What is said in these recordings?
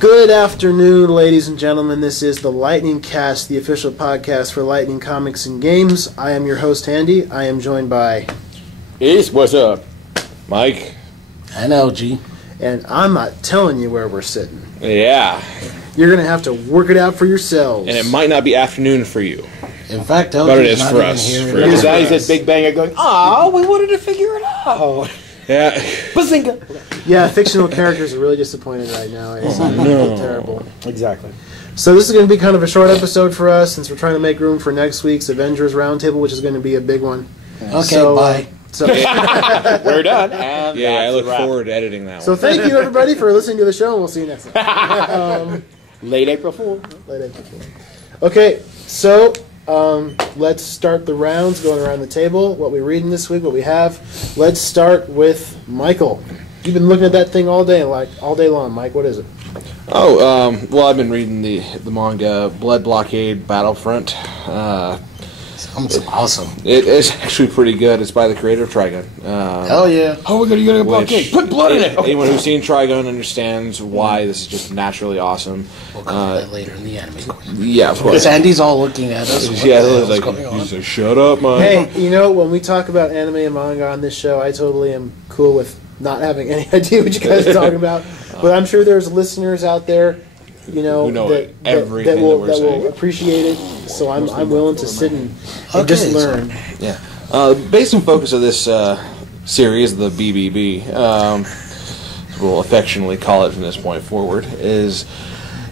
Good afternoon, ladies and gentlemen. This is the Lightning Cast, the official podcast for Lightning Comics and Games. I am your host, Andy. I am joined by... Ace, what's up? Mike. And LG. And I'm not telling you where we're sitting. Yeah. You're going to have to work it out for yourselves. And it might not be afternoon for you. In fact, LG but it is not for even us. here. For It us. is. Guys at Big Bang are going, oh, we wanted to figure it out. Yeah. Bazinga. Yeah, fictional characters are really disappointed right now. It's terrible. Exactly. So this is going to be kind of a short episode for us, since we're trying to make room for next week's Avengers Roundtable, which is going to be a big one. Okay, So, bye. We're done. And Yeah, I that's look a wrap. forward to editing that So one. thank you, everybody, for listening to the show, and we'll see you next time. Late April Fool. Late April Fool. Okay, so let's start the rounds, going around the table. What we're reading this week, what we have. Let's start with Michael. You've been looking at that thing all day long, Mike. What is it? Oh, well, I've been reading the manga Blood Blockade Battlefront. Sounds awesome. It is actually pretty good. It's by the creator of Trigun. Hell yeah. Oh, we're going to get a which blockade. Put blood in it. Anyone who's seen Trigun understands why this is just naturally awesome. We'll cover that later in the anime. Yeah, of course. Because Andy's all looking at us. What Yeah, the he's hell's like, going on? he's like, shut up, Mike. Hey, you know, when we talk about anime and manga on this show, I totally am cool with not having any idea what you guys are talking about. But I'm sure there's listeners out there, you know, Who know that everything that will that we're saying. appreciate it. So I'm willing to sit and just Okay, so- learn. Yeah. Basic focus of this series, the BBB, we'll affectionately call it from this point forward, is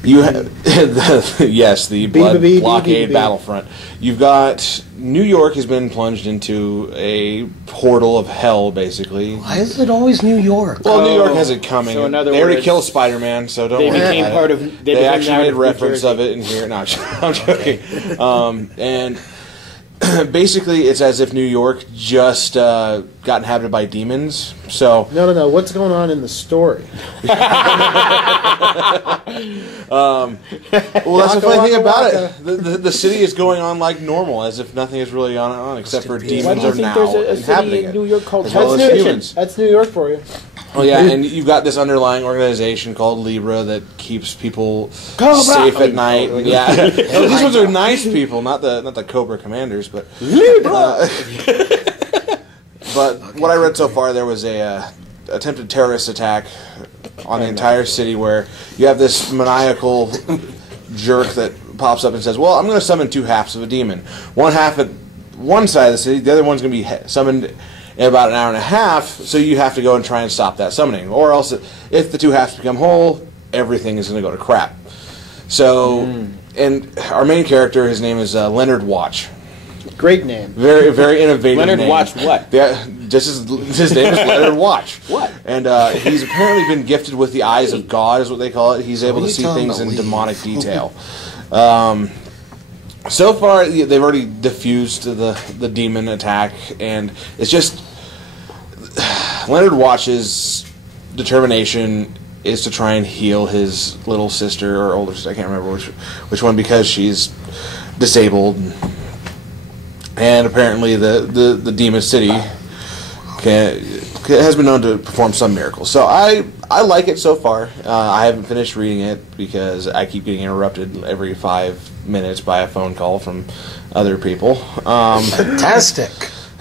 you have the Blood BBB. Blockade Battlefront. You've got New York has been plunged into a portal of hell, basically. Why is it always New York? Well, New York has it coming. So in other they already words, killed Spider-Man, so don't they worry became about part it. of- They became actually part made of New reference Jersey. of it in here. No, I'm joking. And basically, it's as if New York just got inhabited by demons. So No. What's going on in the story? well, that's the funny thing about it. The city is going on like normal, as if nothing is really on except for Why demons do you are think now there's a city inhabiting in it. New York called As well Hell's as Kitchen? humans. That's New York for you. Oh yeah, and you've got this underlying organization called Libra that keeps people Cobra! safe at night. Yeah, these ones are nice people, not the Cobra Commanders, but but what I read so far, there was a attempted terrorist attack on the entire city where you have this maniacal jerk that pops up and says, "Well, I'm going to summon two halves of a demon. One half at one side of the city, the other one's going to be summoned in about an hour and a half, so you have to go and try and stop that summoning. Or else, if the two halves become whole, everything is going to go to crap." So, and our main character, his name is Leonard Watch. Great name. Very, very innovative Leonard name. Watch what? Yeah, his name is Leonard Watch. What? And he's apparently been gifted with the eyes of God, is what they call it. He's able to you see tell him things to in leave? demonic detail. So far, they've already diffused the demon attack, and it's just Leonard Watch's determination is to try and heal his little sister or older sister. I can't remember which one, because she's disabled. And apparently the demon city has been known to perform some miracles. So I like it so far. I haven't finished reading it because I keep getting interrupted every 5 minutes by a phone call from other people. Fantastic.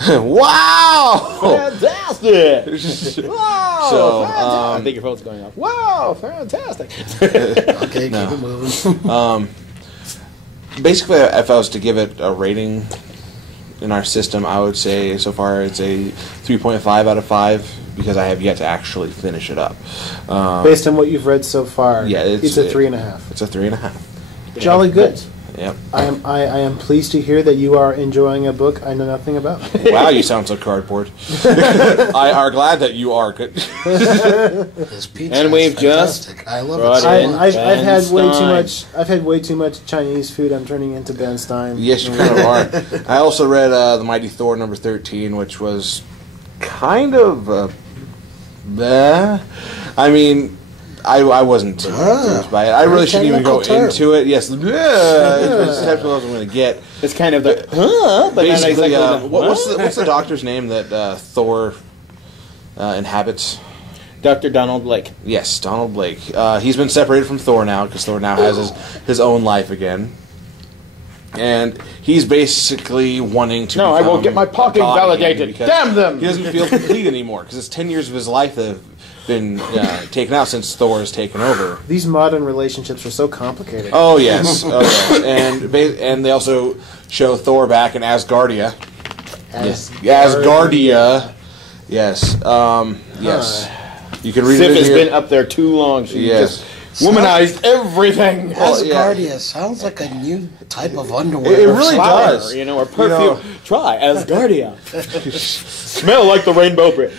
Wow! Fantastic! Wow! So, I think your phone's going off. Wow! Fantastic! Okay, No. keep it moving. Basically, if I was to give it a rating in our system, I would say so far it's a 3.5 out of 5 because I have yet to actually finish it up. Based on what you've read so far, Yeah, it's a 3.5. It's a 3.5. Jolly good. Yep. I am pleased to hear that you are enjoying a book I know nothing about. Wow, you sound so cardboard. I are glad that you are good. This pizza And is we've just fantastic. I love brought it so in- much. I've had way too Stein. much. I've had way too much Chinese food. I'm turning into Ben Stein. Yes, you kind of are. I also read The Mighty Thor number 13, which was kind of bleh. I mean, I wasn't too enthused by it. I really shouldn't even go technical term. into it. Yes, bleh, it's the type of I was going to get. It's kind of the but Basically, then exactly what's the doctor's name that Thor inhabits? Dr. Donald Blake. Yes, Donald Blake. He's been separated from Thor now because Thor now has his own life again. And he's basically wanting to. No, I won't become get my parking God validated. because Damn them! He doesn't feel complete anymore because it's 10 years of his life that have been taken out since Thor has taken over. These modern relationships are so complicated. Oh yes, and they also show Thor back in Asgardia. Asgardia. Yes. Yes. You can read Sif it has here. been up there too long. She just womanized everything. Asgardia sounds like a new type of underwear. It or really something. does. Or perfume. Try Asgardia. Smell like the Rainbow Bridge.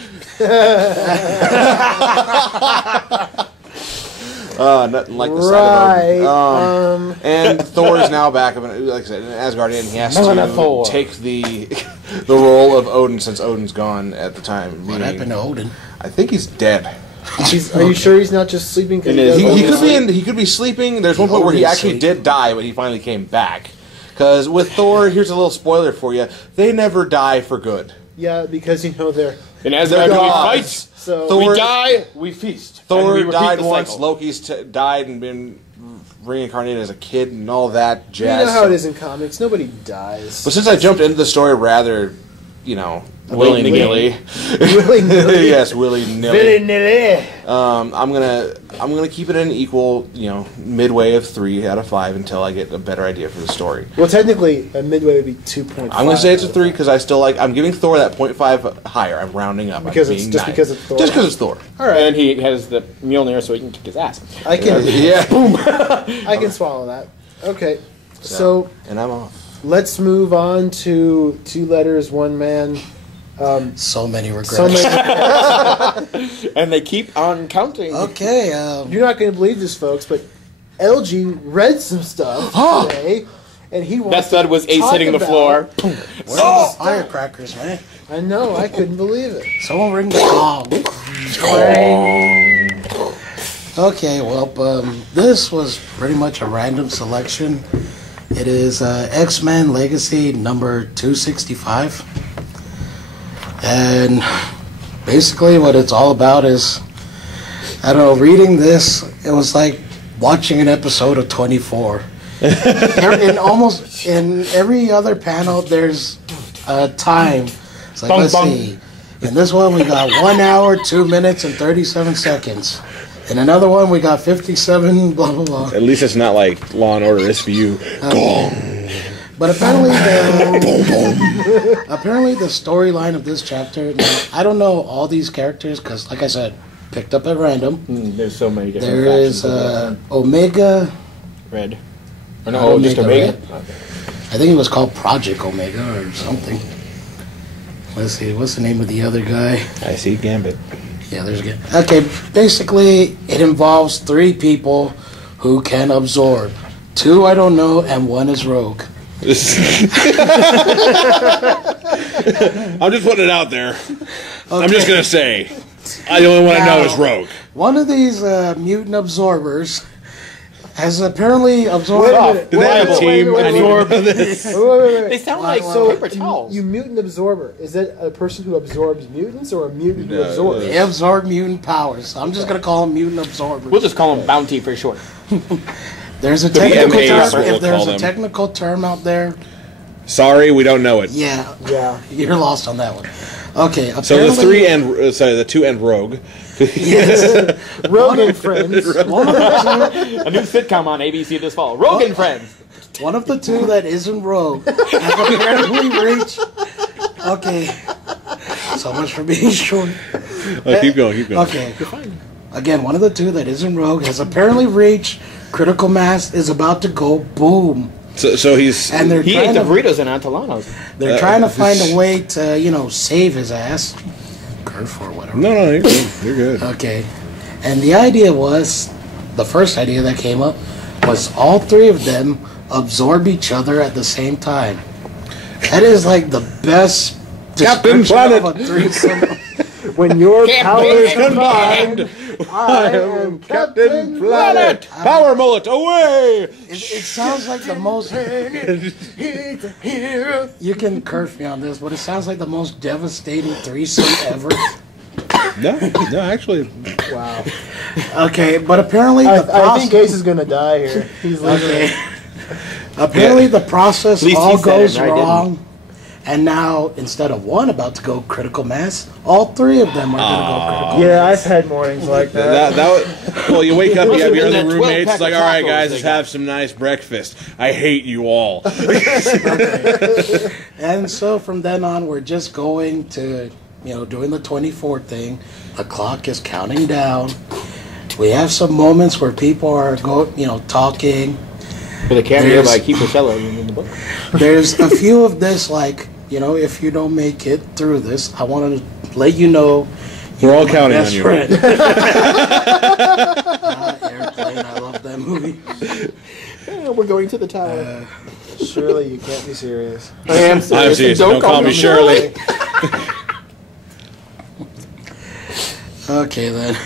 Nothing like the sight of Odin. And Thor is now back, like I said, in Asgardia, and he has to take the role of Odin since Odin's gone at the time. What happened to Odin? I think he's dead. Are you sure he's not just sleeping? He could be sleeping. There's one point where he actually did die, but he finally came back. Because with Thor, here's a little spoiler for you: they never die for good. Yeah, because they're in Asgard we fight. So Thor, we die, we feast. Thor died once. Loki's died and been reincarnated as a kid and all that jazz. You know how it is in comics. Nobody dies. But since I jumped into the story rather, willy-nilly. Willy-nilly. Yes, willy-nilly. Willy-nilly. I'm gonna keep it an equal, midway of 3 out of 5 until I get a better idea for the story. Well, technically, a midway would be 2.5. I'm gonna say it's a 3 because I still I'm giving Thor that 0.5 higher. I'm rounding up. Because I'm it's being just nice. because it's Thor. Just because it's Thor. All right. And he has the Mjolnir so he can kick his ass. I can. Boom. I can swallow that. Okay. So and I'm off. let's move on to 2 letters, 1 man. So many regrets. So many. And they keep on counting. Okay. You're not going to believe this, folks, but LG read some stuff today, and he wants That stud was to ace talk hitting the about- floor. Where are the firecrackers, man? I know. I couldn't believe it. Someone ring the gong. Okay, well, this was pretty much a random selection. It is X-Men Legacy number 265. And basically what it's all about is, I don't know, reading this, it was like watching an episode of 24. In every other panel, there's a time. It's like, let's see. In this one, we got 1 hour, 2 minutes, and 37 seconds. In another one, we got 57, blah, blah, blah. At least it's not like Law and Order SVU. But apparently the storyline of this chapter, now, I don't know all these characters because, like I said, picked up at random. There's so many different There is factions. Omega. Red. Or no, just Omega? I think it was called Project Omega or something. Let's see, what's the name of the other guy? I see Gambit. Yeah, there's good. Okay, basically, it involves 3 people who can absorb. 2 I don't know, and 1 is Rogue. I'm just putting it out there. I'm just gonna say, the only one I know is Rogue. One of these mutant absorbers has apparently absorbed. Do they have a team? wait, Absorb wait. this? Wait. They sound like So paper towels. you mutant absorber. Is that a person who absorbs mutants or a mutant who absorbs? They absorb mutant powers. I'm just gonna call them mutant absorbers. We'll just call them Bounty for short. There's a technical BMAs, term. we'll If there's call a them. technical term out there, Sorry, we don't know it. yeah, Yeah. you're lost on that one. Okay, So the apparently- the 2 and Rogue. Yes. Rogan friends. One of the A new sitcom on ABC this fall. Rogan Friends. two, one of the 2 that isn't Rogue has apparently reached. Okay, so much for being short. Keep going. Okay. Again, one of the 2 that isn't Rogue has apparently reached critical mass, is about to go boom. So he's And they're He trying ate the to, burritos in Antolanos. they're trying to find a way to, save his ass. Curve or whatever. no, you're good. You're good. Okay. And the idea was, the first idea that came up was all 3 of them absorb each other at the same time. That is like the best Captain description Planet. of a threesome. When your powers Combined, I am Captain Planet. Power mullet away. It sounds like the most. You can curse me on this, but it sounds like the most devastating threesome ever. No, actually. Wow. Okay, but apparently the I process. think Ace is gonna die here. He's losing it. Okay. Apparently the process least all he said it, goes and I didn't. wrong. And now, instead of one about to go critical mass, all three of them are going to go critical Yeah, mass. I've had mornings like that. Well, you wake up, you have your And other that 12 roommates. It's pack like, of all right, tacos guys, they let's got." have some nice breakfast. I hate you all. And so from then on, we're just going to, doing the 24 thing. The clock is counting down. We have some moments where people are talking. With a cameo There's- by Keith Marcello in the book. There's a few of this, like, if you don't make it through this, I want to let you know. We're all my counting best on you. friend. Airplane, I love that movie. Yeah, we're going to the tower. Surely you can't be serious. I am I'm serious. serious. Don't call me Shirley. Okay, then.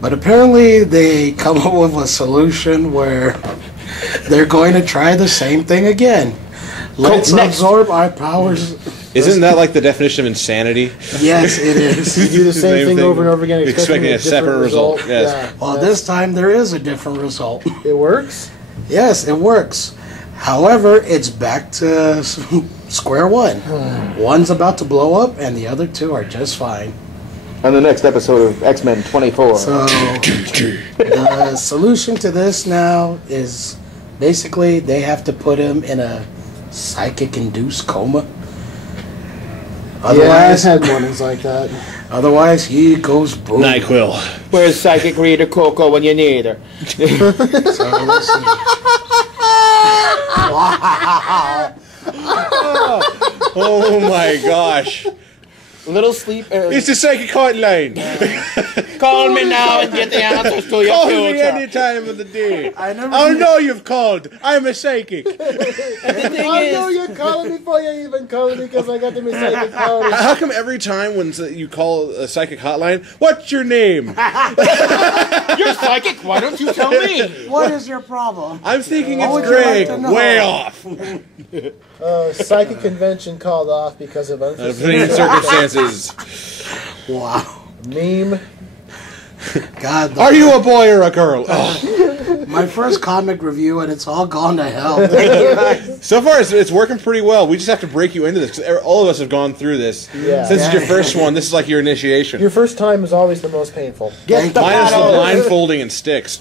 But apparently they come up with a solution where they're going to try the same thing again. Let's Next. absorb our powers. Isn't that like the definition of insanity? Yes, it is. You do the same thing over and over again, Expecting a different separate result. Yes. Yeah, Well, this time there is a different result. it works. Yes, it works. However, it's back to square one. One's about to blow up, and the other two are just fine. On the next episode of X-Men 24. So, the solution to this now is basically they have to put him in a psychic-induced coma. Yeah, I've Otherwise, had mornings like that. otherwise he goes boom. NyQuil. Where's Psychic Reader Coco when you need her? So let's see. Oh my gosh. Little sleep. It's the psychic hotline. Call me now and get the answers to your Call me future. any time of the day. I never I'll knew- know you've called. I'm a psychic. I know you're calling me before you even calling me because I got the psychic powers. How come every time when you call a psychic hotline, what's your name? You're psychic. Why don't you tell me? What is your problem? I'm thinking What it's would you like Greg. to know? Way off. Psychic convention called off because of unforeseen Circumstances. Wow. Meme. God, Are you a boy or a girl? Oh. my first comic review, and it's all gone to hell. So far, it's working pretty well. We just have to break you into this because all of us have gone through this. Yeah. Since it's your first one, this is like your initiation. Your first time is always the most painful. Thank you. Minus the blindfolding and sticks.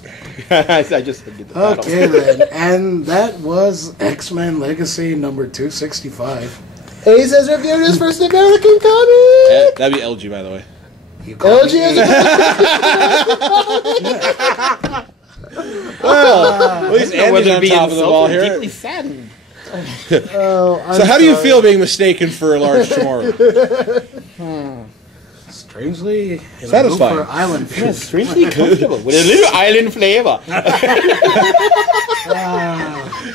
I just did the battle. Okay then, and that was X-Men Legacy number 265. Ace has reviewed his first American comic. That'd be LG, by the way. You call LG me- has Well, at least Andy's Whether on it be top of the ball insulted, here. deeply saddened. So how do you feel being mistaken for a large tomorrow? Strangely, in a mood Satisfying. for island food. Yes, strangely comfortable with a little island flavor.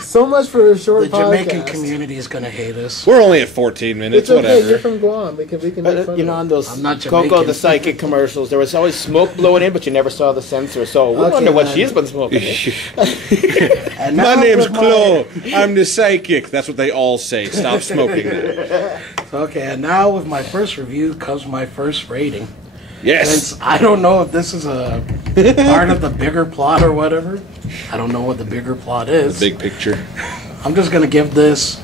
so much for a short The Jamaican podcast. community is gonna hate us. We're only at 14 minutes, It's okay. You're whatever. from Guam. We can make But, fun you of know, it. on those I'm not Coco Jamaican. the psychic commercials, there was always smoke blowing in, but you never saw the sensor. So we Okay, wonder what then. she's been smoking. And My now name's with Chloe. I'm the psychic. That's what they all say. Stop smoking that. Okay, and now with my first review comes my first rating. Yes. Since I don't know if this is a part of the bigger plot or whatever. I don't know what the bigger plot is. Big picture. I'm just gonna give this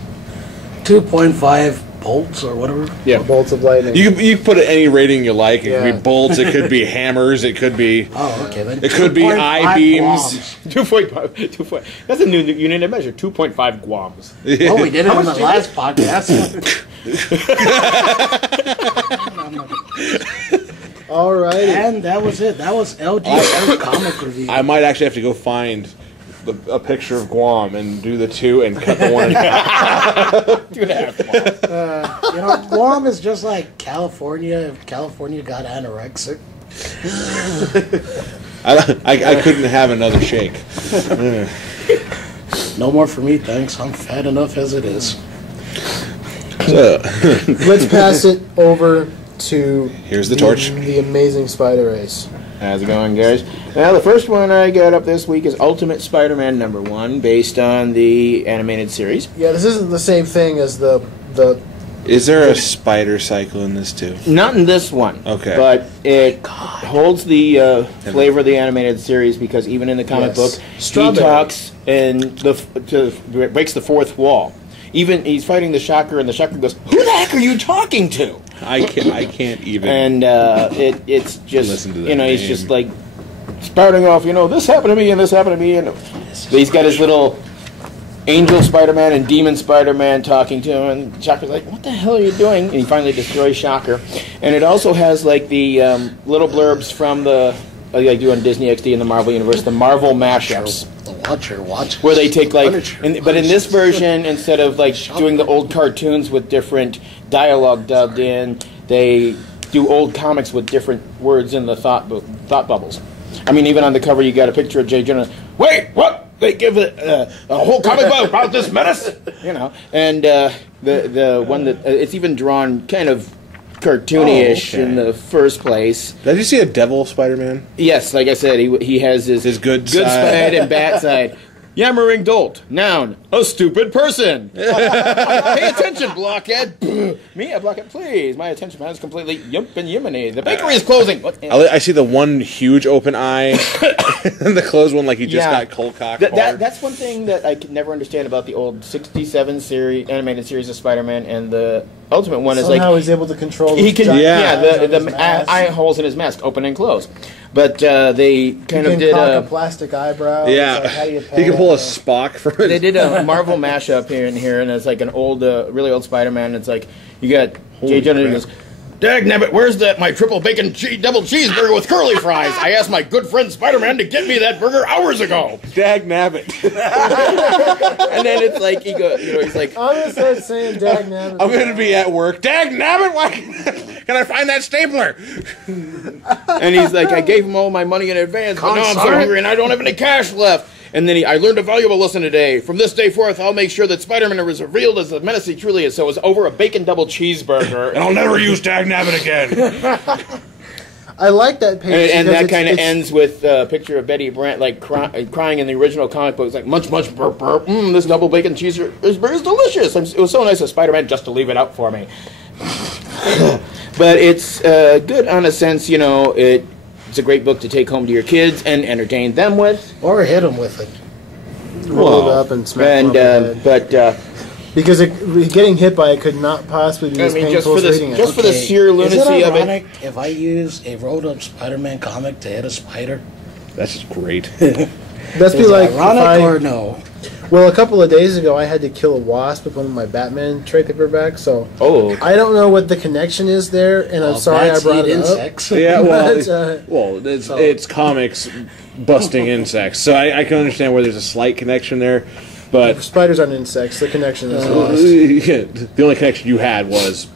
2.5 bolts or whatever. Yeah. Bolts of lightning. You can put any rating you like. It could Yeah. be bolts. It could be hammers. It could be. Oh, okay then. It could be 2.5 I-beams. Guams. 2.5. That's a new unit of measure. 2.5 guams. Oh, we did it in the last podcast. All right. And that was it. That was LG's comic review. I might actually have to go find a picture of Guam and do the two and cut the one in half. 2.5 guams. You know, Guam is just like California if California got anorexic. I couldn't have another shake. No more for me, thanks. I'm fat enough as it is. Let's pass it over to Here's the torch. the Amazing Spider Race. How's it going, guys? Well, the first one I got up this week is Ultimate Spider-Man #1, based on the animated series. Yeah, this isn't the same thing as the Is there a spider cycle in this too? Not in this one. Okay. But it holds the flavor of the animated series because even in the comic book, Strawberry. he talks and breaks the fourth wall. Even he's fighting the Shocker, and the Shocker goes, "Who the heck are you talking to?" I can't even. And it's just Listen to that he's name. just like spouting off, this happened to me and this happened to me, and he's got his little Angel Spider-Man and Demon Spider-Man talking to him, and Shocker's like, "What the hell are you doing?" And he finally destroys Shocker. And it also has like the little blurbs from the like they do on Disney XD in the Marvel Universe, the Marvel mashups. Watch. Where they take like, Punisher. but in this version, instead of like doing the old cartoons with different dialogue dubbed in, they do old comics with different words in the thought bubbles. I mean, even on the cover, you got a picture of J. Jonah. Wait, what? They give it a whole comic book about this menace, And the one that it's even drawn kind of cartoony-ish in the first place. Did you see a devil Spider-Man? Yes, like I said, he has his good side and bad side. Yammering dolt. Noun. A stupid person. Pay attention, blockhead. Me, a blockhead, please. My attention span is completely yump and yiminy. The bakery is closing. What? I see the one huge open eye, and the closed one like he just got cold cocked. That's one thing that I could never understand about the old '67 animated series of Spider-Man, and the Ultimate one is Somehow like he's able to control. he can the eye holes in his mask open and close. But they kind of did a plastic eyebrow. Yeah, like, how do you he can pull a Spock from it. They did a Marvel mashup here and it's like an old, really old Spider-Man. It's like you got J. Jonah who goes, "Dag nabbit, where's my triple bacon double cheeseburger with curly fries? I asked my good friend Spider-Man to get me that burger hours ago." Dag nabbit. And then it's like he goes, he's like, I'm gonna start saying dag nabbit. I'm gonna be at work. Dag nabbit, why can I find that stapler? and he's like, "I gave him all my money in advance, but now I'm so hungry and I don't have any cash left." And then I learned a valuable lesson today. From this day forth, I'll make sure that Spider-Man is revealed as the menace he truly is. So it's over a bacon double cheeseburger. And I'll never use Dag nabbit again. I like that page. And that kind of ends with a picture of Betty Brant like crying in the original comic book. It's like, munch, munch, burp, burp. This double bacon cheeseburger is delicious. It was so nice of Spider-Man just to leave it out for me. But it's good on a sense, it's a great book to take home to your kids and entertain them with. Or hit them with it. Roll it up and smack them because getting hit by it could not possibly be as painful as reading it. Just for the sheer lunacy Is it of ironic it. if I use a rolled-up Spider-Man comic to hit a spider? That's just great. That's be Is like it ironic or no? Well, a couple of days ago, I had to kill a wasp with one of my Batman trade paperbacks, so I don't know what the connection is there, and I'm sorry I brought it insects. up. Yeah, But, it's comics busting insects, so I can understand where there's a slight connection there, but spiders aren't insects. The connection is lost. the only connection you had was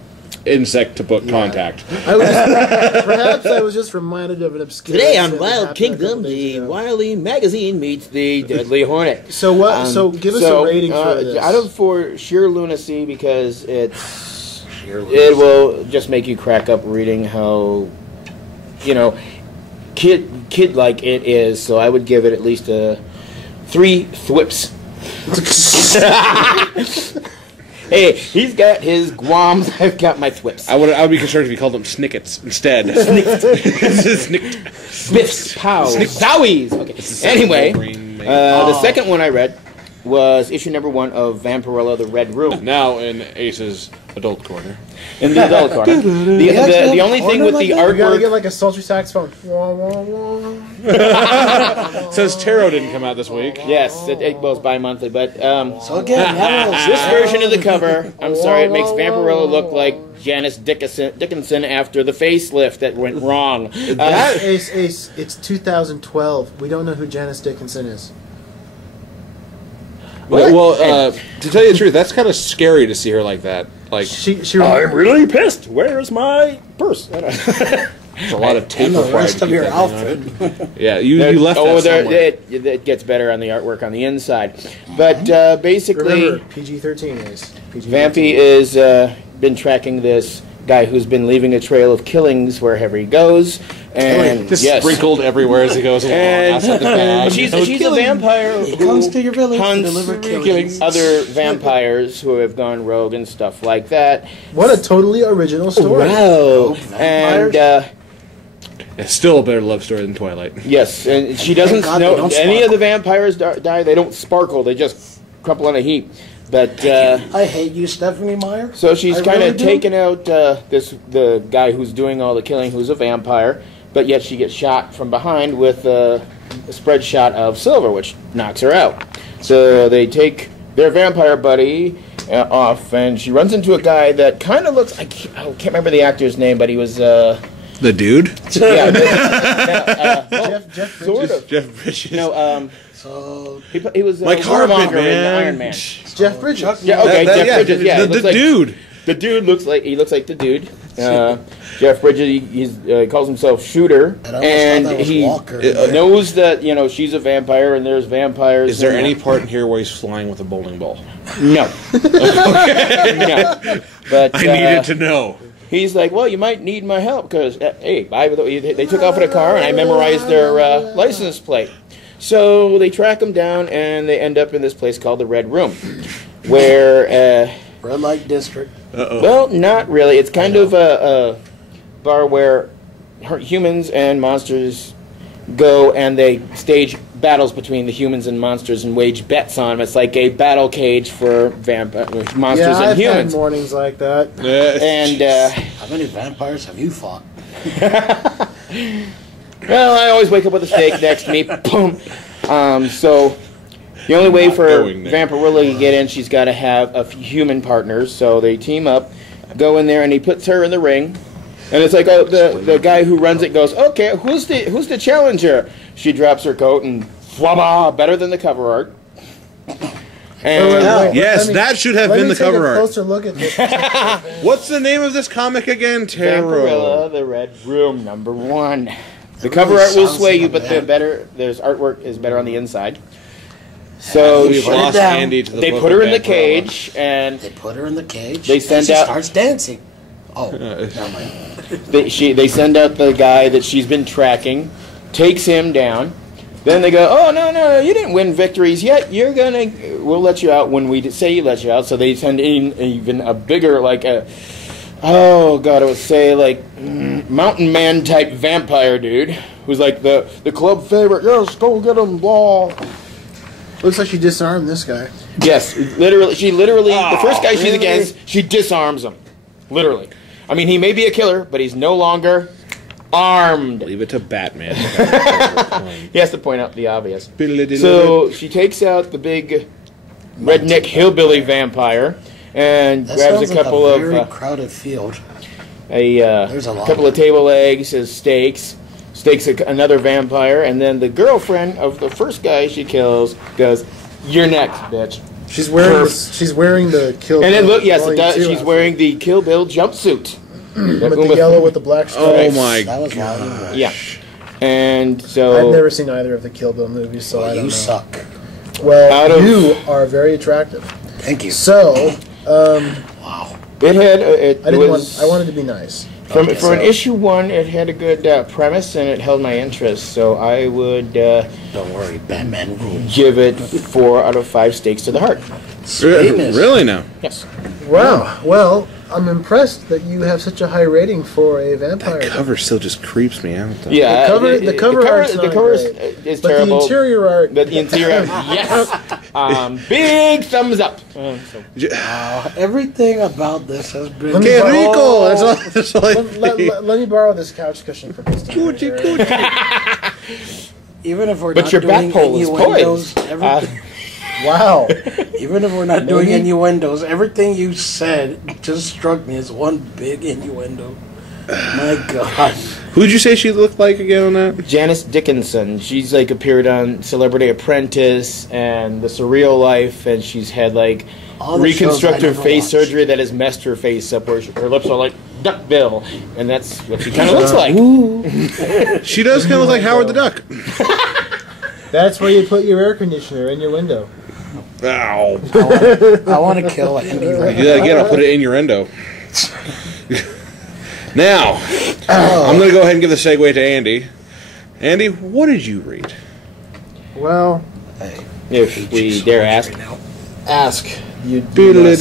insect to book contact. Perhaps I was just reminded of an obscure. Today on incident that Wild happened a Kingdom, couple days the ago. Wiley magazine meets the Deadly Hornet. So what? So give us a rating for this. Out of for sheer lunacy because it will just make you crack up reading how kid like it is. So I would give it at least a 3 thwips. Hey, he's got his guams. I've got my thwips. I would be concerned if you called them snickets instead. Snicked. Biffs, pows, zowies. Okay. Anyway, the second one I read was issue number 1 of Vampirella: The Red Room. Now in Ace's adult corner. In the adult corner. The only thing with the You gotta artwork. get like a sultry saxophone. Wah, wah, wah. Since Tarot didn't come out this week. Yes, it goes bi-monthly, but So again, this version of the cover, I'm sorry, it makes Vampirella look like Janice Dickinson after the facelift that went wrong. Ace, it's 2012. We don't know who Janice Dickinson is. Well, to tell you the truth, that's kind of scary to see her like that. Like She I'm really pissed. Where's my purse? there's a lot of tape and the required rest to of keep your that thing on. outfit. Yeah, you left that somewhere. It gets better on the artwork on the inside. But basically, remember PG-13 is. Vampy is been tracking this guy who's been leaving a trail of killings wherever he goes. And Just yes. sprinkled everywhere as he goes along. outside the bag. She's a vampire He who comes to your village to hunts deliver killings. other vampires who have gone rogue and stuff like that. What a totally original story. Wow. vampires. And It's still a better love story than Twilight. yes, and she doesn't God they know don't any of sparkle. the vampires die. They don't sparkle. They just crumple in a heap. But I hate you, Stephanie Meyer. so she's I kind really of do. taken out the guy who's doing all the killing, who's a vampire. But yet she gets shot from behind with a spread shot of silver, which knocks her out. So they take their vampire buddy off, and she runs into a guy that kind of looks. I can't remember the actor's name, but he was. The dude? Yeah, Jeff sort Bridges. of. Jeff Bridges. No, So he was My carpet, Warmonger in man. Iron Man. Jeff Bridges. Yeah, okay, Jeff Bridges. Yeah, the he looks like- dude. The dude looks like the dude. Jeff Bridges. He calls himself Shooter, And I almost and thought that was he Walker. knows that she's a vampire and there's vampires. Is there and- any part in here where he's flying with a bowling ball? No. No. But I needed to know. he's like, well, you might need my help because hey, they took off in a car and I memorized their license plate. So they track him down and they end up in this place called the Red Room, where. Red Light District. Well, not really. It's kind of a bar where humans and monsters go and they stage battles between the humans and monsters and wage bets on them. It's like a battle cage for monsters Yeah, and I've humans. had mornings like that. And, How many vampires have you fought? well, I always wake up with a steak next to me. Boom. So the only way for going there. Vampirilla to get in, she's got to have a few human partners. So they team up, go in there, and he puts her in the ring. And it's like, oh, the guy who runs it goes, okay, who's the challenger? She drops her coat and flabba, better than the cover art. And Yes, that should have been the cover Let art. me take a closer look at this. What's the name of this comic again? Tarot. Vampirilla, the Red Room, #1. The cover art will sway you, but there's artwork is better on the inside. So We've Put it lost down. Andy to the they book put her of in the Vampirella. cage, and They put her in the cage. They send and she out- starts dancing. Oh, never mind. they send out the guy that she's been tracking, takes him down. Then they go, oh no, you didn't win victories yet. We'll let you out when we say you let you out. So they send in even a bigger, oh god, I would say mountain man type vampire dude who's like the club favorite. Yes, go get him, blah. Looks like she disarmed this guy. Yes, literally. The first guy she's against, she disarms him. Literally. I mean, he may be a killer, but he's no longer armed. Leave it to Batman. He has to point out the obvious. So she takes out the big redneck hillbilly vampire and That grabs sounds a couple like a very of crowded field. a a lot couple of of table legs as steaks. Stakes another vampire, and then the girlfriend of the first guy she kills goes, "You're next, bitch." She's wearing the Kill And Bill then look, yes, it Volume does. 2 She's outfit. wearing the Kill Bill jumpsuit. with the yellow with the black Oh stripes. my That was wild. Yeah, and so I've never seen either of the Kill Bill movies, so I don't You know. suck. Well, Out of- you are very attractive. Thank you. So, Wow. it had it I didn't was want. I wanted to be nice. for so- an issue 1. It had a good premise and it held my interest. So I would Don't worry, Batman rules. give it 4 out of 5 stakes to the heart. Really now? Yes. Wow. Well, I'm impressed that you have such a high rating for a vampire. That cover still just creeps me out. Though. Yeah. The cover art's not great. is But terrible. the interior art. But the interior, yes. Big thumbs up. Everything about this has been. Que rico! That's all I Let me borrow this couch cushion for Christine. Even if we're But not your doing back pole is innuendos, poised. everything, Wow. even if we're not doing innuendos, everything you said just struck me as one big innuendo. My God. Who'd you say she looked like again on that? Janice Dickinson. She's appeared on Celebrity Apprentice and The Surreal Life, and she's had All the shows I reconstructive never face watched. surgery that has messed her face up, where her lips are like duckbill, and that's what she kind of looks like. She does kind of look like Howard the Duck. That's where you put your air conditioner in your window. Ow. I want to kill Andy right Do that again, I'll put it in your endo. Now, I'm going to go ahead and give the segue to Andy. Andy, what did you read? Well, If we dare ask. ask. You must.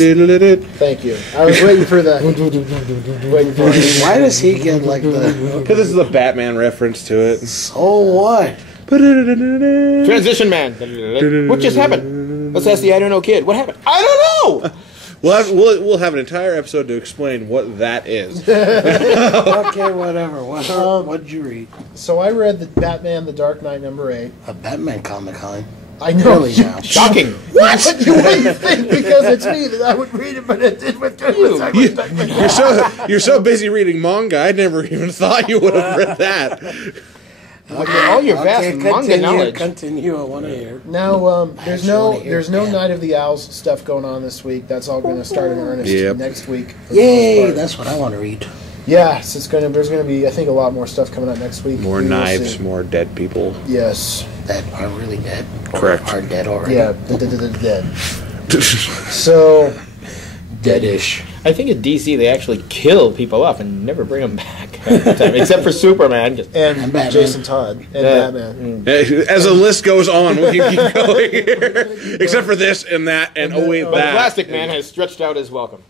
Thank you. I was waiting for the. waiting for it. Why does he get like the? Because this is a Batman reference to it. So what? Transition Man. What just happened? Let's ask the I don't know kid. What happened? I don't know! We'll have an entire episode to explain what that is. Okay, whatever. What did you read? So I read the Batman: The Dark Knight #8. A Batman comic, huh? I know. Really now. Shocking. What? You wouldn't think because it's me that I would read it, but it did with You're so busy reading manga, I never even thought you would have read that. All your vast manga knowledge. Continue. I want to hear. Now, there's no Yeah. Night of the Owls stuff going on this week. That's all going to start in earnest Yep. next week. for the most Yay! part. That's what I want to read. Yes, there's gonna be, I think, a lot more stuff coming out next week. More We will knives, see. more dead people. Yes. That are really dead. Or Correct. Are dead already. Yeah. Dead. So, Deadish. I think at DC they actually kill people off and never bring them back half the time, except for Superman. and Batman. Jason Todd and Batman. As the list goes on, we can keep going here. Except for this and that and oh wait, But that. Plastic Man has stretched out his welcome.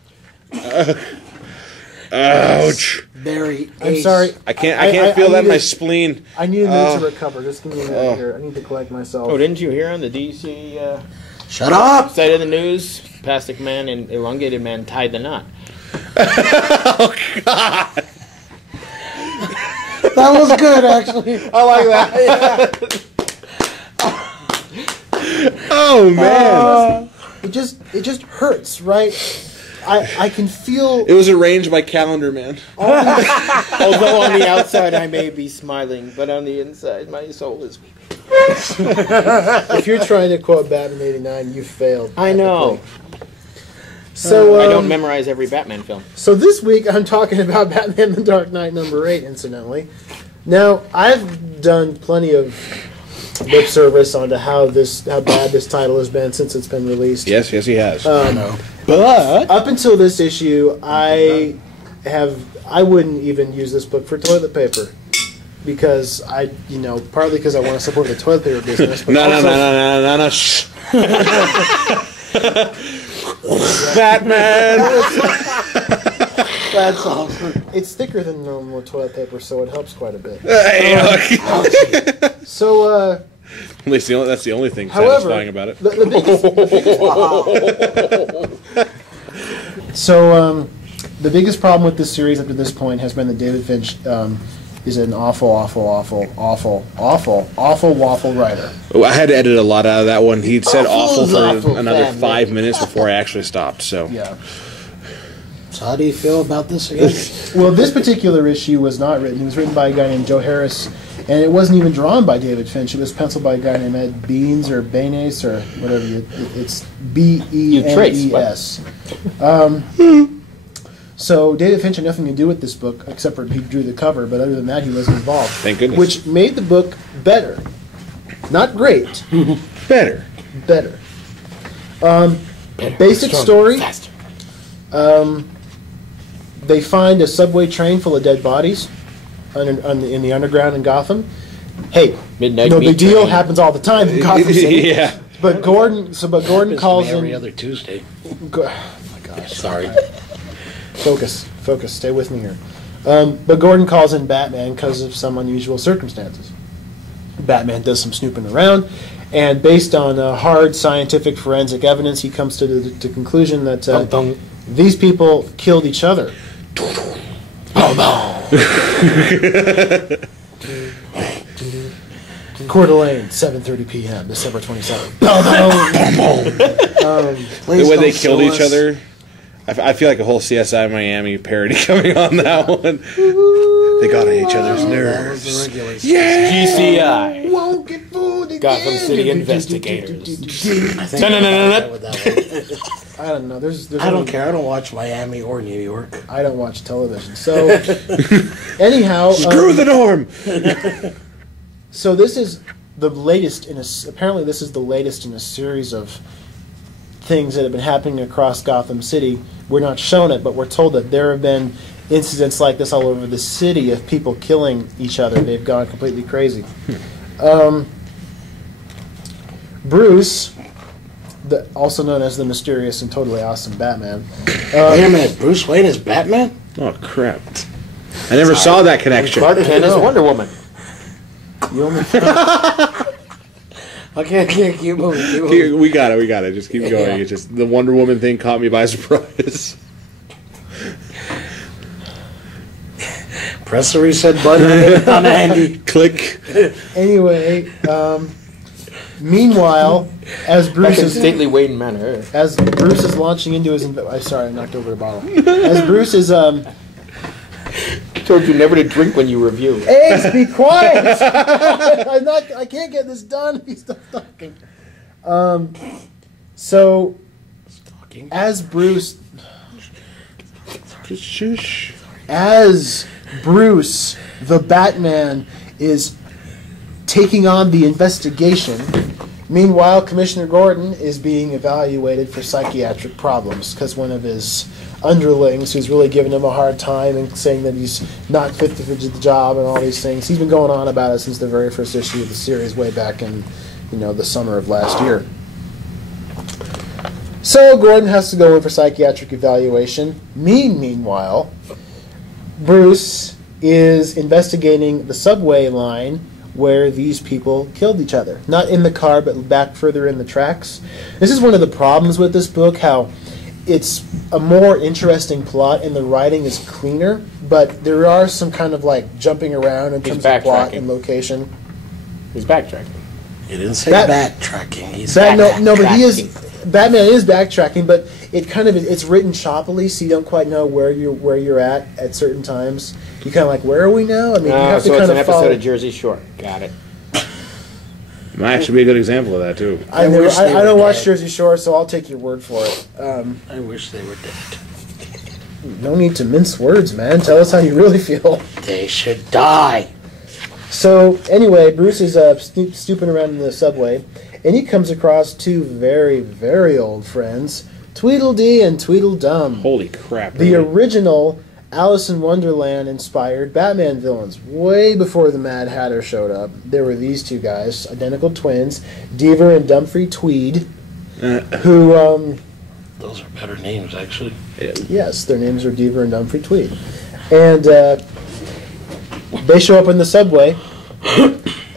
Ouch! Very. I'm sorry. I can't feel that in my needed- spleen. I need a minute to recover. Just give me a minute here. I need to collect myself. Oh, didn't you hear on the DC Shut up! side of the news? Plastic Man and Elongated Man tied the knot. That was good, actually. I like that. Oh man! It just hurts, right? I can feel. It was arranged by Calendar Man. Although on the outside I may be smiling, but on the inside my soul is weeping. If you're trying to quote Batman '89, you failed. I know. So I don't memorize every Batman film. So this week I'm talking about Batman: The Dark Knight #8. Incidentally, now I've done plenty of lip service onto how bad this title has been since it's been released. Yes, he has. But Up until this issue, I wouldn't even use this book for toilet paper because partly because I want to support the toilet paper business. But No. Shh. Batman. That's awesome. It's thicker than normal toilet paper, so it helps quite a bit. Hey, So, at least that's the only thing however, satisfying about it. the biggest problem with this series up to this point has been that David Finch is an awful waffle writer. Oh, I had to edit a lot out of that one. He'd said awful for Awful, another Batman. 5 minutes before I actually stopped. So Yeah. So how do you feel about this again? Well, this particular issue was not written. It was written by a guy named Joe Harris, and it wasn't even drawn by David Finch. It was penciled by a guy named Ed Beans or Baines or whatever. It's Benes. So David Finch had nothing to do with this book except for he drew the cover, but other than that, he wasn't involved. Thank goodness. Which made the book better, not great, better. better. Basic story. faster. They find a subway train full of dead bodies in the underground in Gotham. Hey, Midnight no meat big deal. train. Happens all the time in Gotham City. Yeah. But Gordon calls every in. other Tuesday. Oh my gosh! Sorry. Focus. Stay with me here. But Gordon calls in Batman because of some unusual circumstances. Batman does some snooping around, and based on hard scientific forensic evidence, he comes to the conclusion that these people killed each other. Coeur d'Alene, 7:30 p.m., December 27th. The way they killed each other. I feel like a whole CSI Miami parody coming on that one. They got on each other's nerves. GCI. Won't get fooled again. Gotham City Investigators. I don't know. There's I don't care. I don't watch Miami or New York. I don't watch television. So, anyhow, Screw the norm. so this is the latest apparently this is the latest in a series of things that have been happening across Gotham City. We're not shown it, but we're told that there have been incidents like this all over the city of people killing each other. They've gone completely crazy. Bruce, also known as the mysterious and totally awesome Batman. Wait a minute, Bruce Wayne is Batman? Oh crap! I never saw that connection. Clark Kent is Wonder Woman. You only Okay, keep moving. We got it. Just keep going. Yeah. It's just the Wonder Woman thing caught me by surprise. Press the reset button on Andy. Click. Anyway, meanwhile, as Back Bruce in is stately Wayne Manor. as Bruce is launching into his sorry, I knocked over the bottle. As Bruce is Told you never to drink when you review. Ace, be quiet! I can't get this done. He's still talking. So as Bruce Just shush. as Bruce, the Batman, is taking on the investigation, meanwhile, Commissioner Gordon is being evaluated for psychiatric problems because one of his underlings, who's really giving him a hard time and saying that he's not fit for the job and all these things, he's been going on about it since the very first issue of the series way back in, the summer of last year. So Gordon has to go in for psychiatric evaluation. Meanwhile, Bruce is investigating the subway line where these people killed each other. Not in the car, but back further in the tracks. This is one of the problems with this book, how it's a more interesting plot and the writing is cleaner, but there are some kind of like jumping around in terms of plot and location. He's backtracking. He didn't say backtracking. He But said Batman is backtracking, but it's written choppily, so you don't quite know where you're at certain times. You kind of like, where are we now? I mean, you have to so kind it's an of episode follow. of Jersey Shore. Got it. Might actually be a good example of that too. I wish they don't were watch dead. Jersey Shore, so I'll take your word for it. I wish they were dead. No need to mince words, man. Tell us how you really feel. They should die. So anyway, Bruce is snooping around in the subway, and he comes across two very, very old friends, Tweedledee and Tweedledum. Holy crap! The really? original Alice in Wonderland inspired Batman villains. Way before the Mad Hatter showed up, there were these two guys, identical twins, Deaver and Dumfrey Tweed, who, Those are better names, actually. yes, their names are Deaver and Dumfrey Tweed. And they show up in the subway,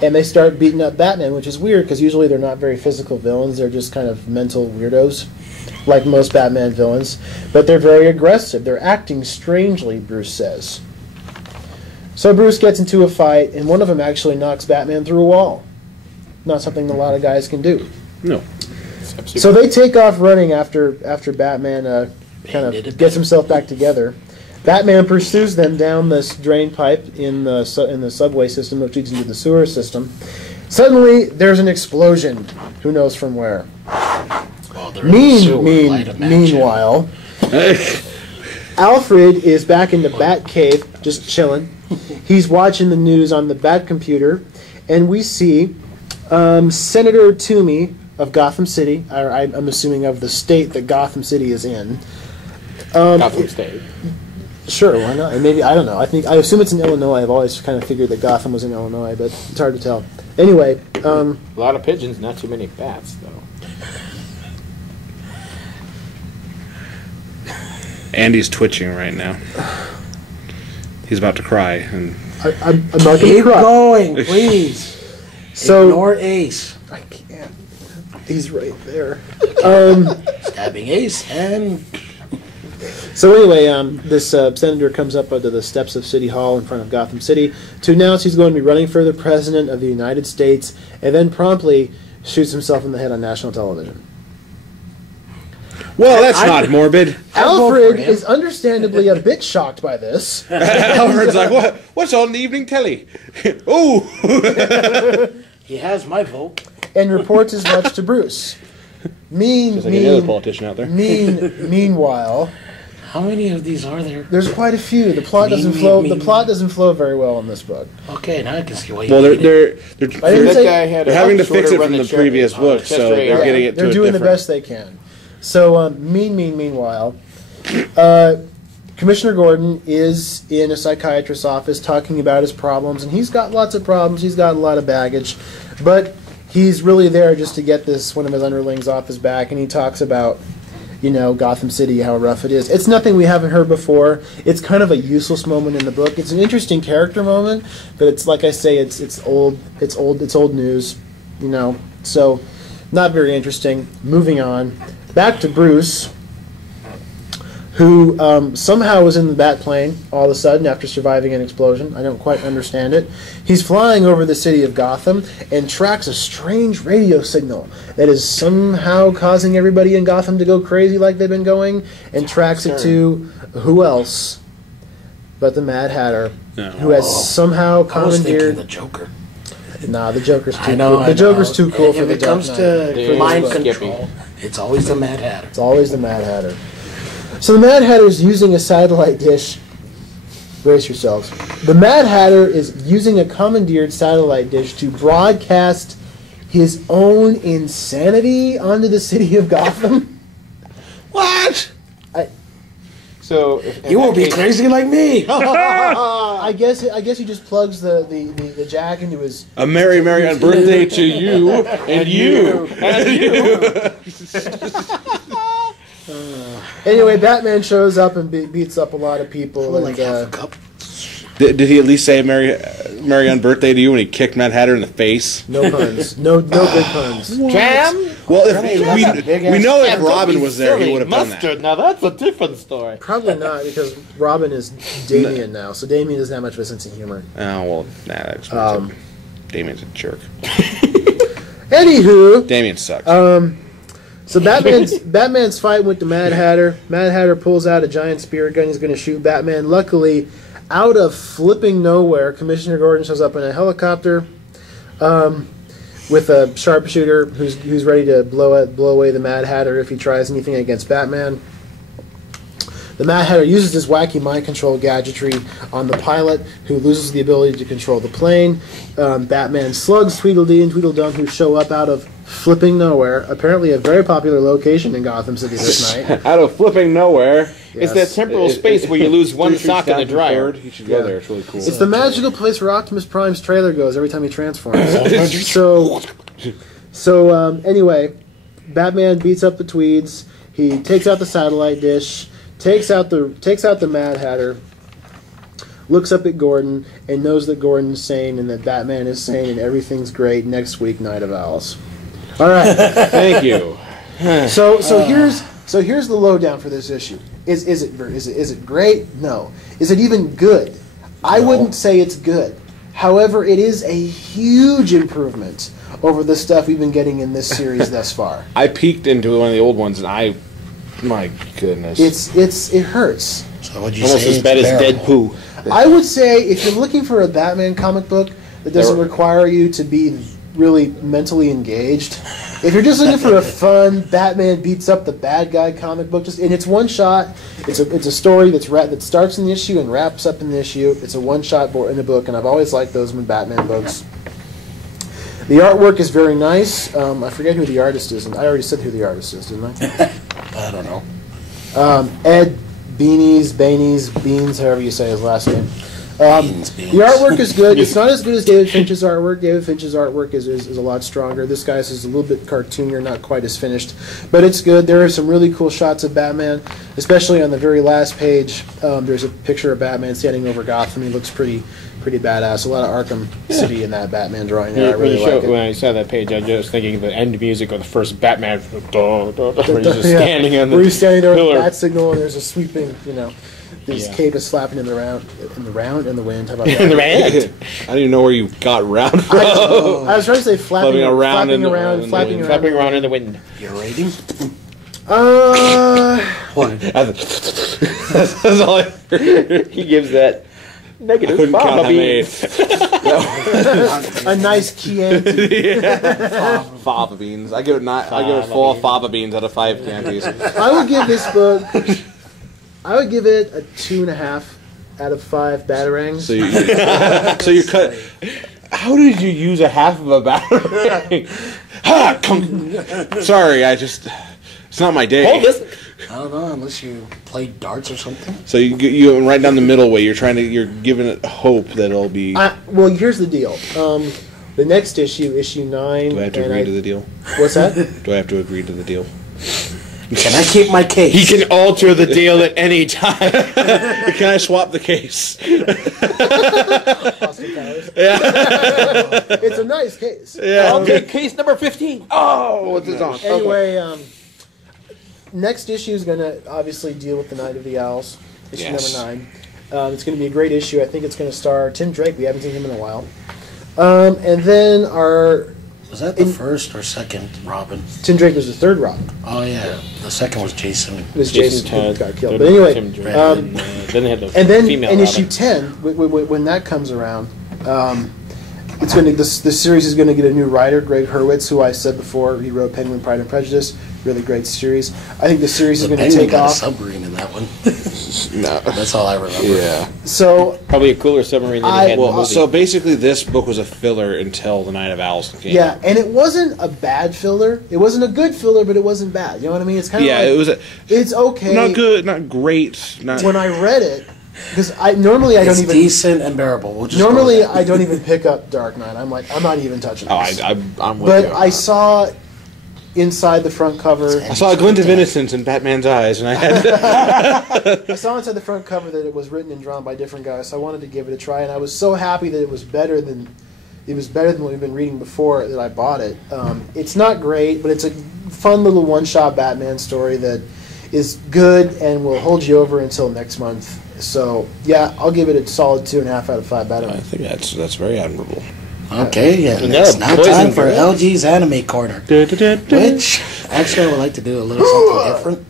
and they start beating up Batman, which is weird, because usually they're not very physical villains. They're just kind of mental weirdos, like most Batman villains. But they're very aggressive. They're acting strangely, Bruce says. So Bruce gets into a fight, and one of them actually knocks Batman through a wall. Not something a lot of guys can do. No. So they take off running after Batman kind of gets himself back together. Batman pursues them down this drain pipe in the subway system, which leads into the sewer system. Suddenly, there's an explosion. Who knows from where? Well, they're in the sewer, I'd imagine. Meanwhile, Alfred is back in the Batcave, just chilling. He's watching the news on the Bat computer, and we see Senator Toomey of Gotham City, or I'm assuming of the state that Gotham City is in. Gotham State. Sure, why not? And maybe, I don't know. I assume it's in Illinois. I've always kind of figured that Gotham was in Illinois, but it's hard to tell. Anyway, A lot of pigeons, not too many bats, though. Andy's twitching right now. He's about to cry, and I'm not going to Keep cry. going, please. So Ignore Ace. I can't. He's right there. Stabbing Ace and... So anyway, this senator comes up onto the steps of City Hall in front of Gotham City to announce he's going to be running for the President of the United States, and then promptly shoots himself in the head on national television. well, that's not morbid. Alfred is understandably a bit shocked by this. Alfred's like, "What? What's on the evening telly?" Ooh. He has my vote. And reports as much to Bruce. Just like any other politician out there. Meanwhile, How many of these are there? there's quite a few. The plot doesn't Mean, flow. mean, The mean. plot doesn't flow very well in this book. Okay, now I can see why you Well, hate it. they're I didn't That say- guy had they're a having to shorter fix it run from than the Cherry previous on book, Chester so Ray. they're getting it to They're a doing the different. best they can. So meanwhile, Commissioner Gordon is in a psychiatrist's office talking about his problems, and he's got lots of problems. He's got a lot of baggage, but he's really there just to get one of his underlings off his back, and he talks about, Gotham City, how rough it is. It's nothing we haven't heard before. It's kind of a useless moment in the book. It's an interesting character moment, but it's like I say, it's old news, So, not very interesting. Moving on, back to Bruce, who somehow was in the bat plane all of a sudden after surviving an explosion. I don't quite understand it. He's flying over the city of Gotham and tracks a strange radio signal that is somehow causing everybody in Gotham to go crazy like they've been going, and tracks it to who else but the Mad Hatter, who has somehow commandeered the Joker. Nah, the Joker's too cool. The Joker's too cool for the If it comes Dark Knight. to mind control, it's always the Mad Hatter. It's always the Mad Hatter. So the Mad Hatter is using a satellite dish. Brace yourselves. The Mad Hatter is using a commandeered satellite dish to broadcast his own insanity onto the city of Gotham. What? So You won't be crazy like me. I guess he just plugs the jack into his. A merry on birthday to you and you and you. Anyway, Batman shows up and beats up a lot of people. Like and, half a cup. Did he at least say merry on birthday to you when he kicked Mad Hatter in the face? no puns. No good puns. Jam? Well, Big-ass- we know if Yeah, Robin don't be was there, he silly. would have done Mustard, that. now that's a different story. Probably not, because Robin is Damian now, so Damian doesn't have much of a sense of humor. Oh well, nah, that explains it. Damien's a jerk. Anywho, Damien sucks. so Batman's fighting with the Mad Hatter. Mad Hatter pulls out a giant spirit gun. He's going to shoot Batman. Luckily, out of flipping nowhere, Commissioner Gordon shows up in a helicopter with a sharpshooter who's ready to blow away the Mad Hatter if he tries anything against Batman. The Mad Hatter uses his wacky mind control gadgetry on the pilot, who loses the ability to control the plane. Batman slugs Tweedledee and Tweedledum, who show up out of flipping nowhere, apparently a very popular location in Gotham City this night. Out of flipping nowhere. It's that temporal space where you lose one sock in the dryer. You should go there. It's really cool. It's the magical place where Optimus Prime's trailer goes every time he transforms. Anyway, Batman beats up the Tweeds. He takes out the satellite dish, takes out the Mad Hatter, looks up at Gordon, and knows that Gordon's sane and that Batman is sane and everything's great. Next week, Night of Owls. All right. Thank you. So here's the lowdown for this issue. Is it great? No. Is it even good? I wouldn't say it's good. However, it is a huge improvement over the stuff we've been getting in this series thus far. I peeked into one of the old ones, and my goodness, It hurts. So would you Almost say as bad it's as bearable? dead poo. I would say if you're looking for a Batman comic book that doesn't require you to be really mentally engaged, if you're just looking for a fun Batman beats up the bad guy comic book, and it's one shot, it's a story that starts in the issue and wraps up in the issue. It's a one shot in the book, and I've always liked those in Batman books. The artwork is very nice. I forget who the artist is, and I already said who the artist is, didn't I? I don't know. Ed Beans, however you say his last name. Beans. The artwork is good. It's not as good as David Finch's artwork. David Finch's artwork is a lot stronger. This guy's is a little bit cartoonier, not quite as finished, but it's good. There are some really cool shots of Batman, especially on the very last page. There's a picture of Batman standing over Gotham. He looks pretty badass. A lot of Arkham City in that Batman drawing there. I really like it. When I saw that page, I was just thinking of the end music of the first Batman. Where he's just standing on the where he's standing there with pillar. the bat signal, and there's a sweeping, his cape is flapping in the wind. How about that? In the rain. I don't even know where you got round from. I was trying to say flapping around in the wind. Flapping around in the wind. Your rating? What? That's all I heard. He gives that negative Couldn't count how Bobby. many a nice Chianti. fava beans. I give it 4 fava beans out of 5 Chiantis. I would give this book. I would give it a 2.5 out of 5 batarangs. So you cut. How did you use a half of a batarang? Sorry, it's not my day. Hold this. I don't know, unless you play darts or something. So you right down the middle way. You're giving it hope that it'll be. Well, here's the deal. The next issue, issue 9. Do I have to agree to the deal? What's that? Do I have to agree to the deal? Can I keep my case? He can alter the deal at any time. Can I swap the case? Austin Powers. It's a nice case. Yeah. I'll take case number 15. Oh, what's this on? Anyway, next issue is going to obviously deal with the Night of the Owls, issue Yes. number 9. It's going to be a great issue. I think it's going to star Tim Drake. We haven't seen him in a while. And then Was that the first or second Robin? Tim Drake was the third Robin. Oh, yeah. The second was Jason. It was Jason Jason who Todd. got killed. But anyway, Tim Drake, um, then they had the and then female in Robin. issue 10, when that comes around, it's going to this series is going to get a new writer, Greg Hurwitz, who I said before he wrote Penguin, Pride and Prejudice. Really great series. I think the series is The going to Penguin take got off. a submarine in that one. No. That's all I remember. Yeah. So Probably a cooler submarine than he had in the Well, movie. so basically, this book was a filler until the Night of Owls came. yeah, and it wasn't a bad filler. It wasn't a good filler, but it wasn't bad. You know what I mean? It's kind of Yeah, like, it was it's okay. not good, not great, not. When I read it, because I normally I It's don't even decent and bearable. We'll just normally go with I don't even pick up Dark Knight. I'm like I'm not even touching Oh, this. I'm with But you. on I that. saw inside the front cover. I saw a glint of innocence in Batman's eyes, and I had. I saw inside the front cover that it was written and drawn by different guys, so I wanted to give it a try, and I was so happy that it was better than what we've been reading before that I bought it. It's not great, but it's a fun little one-shot Batman story that is good and will hold you over until next month. So yeah, I'll give it a solid 2.5 out of 5 I Batman. think that's very admirable. Okay, yeah. And It's they're now poison time for girls. LG's Anime Corner. Which, actually, I would like to do a little something different.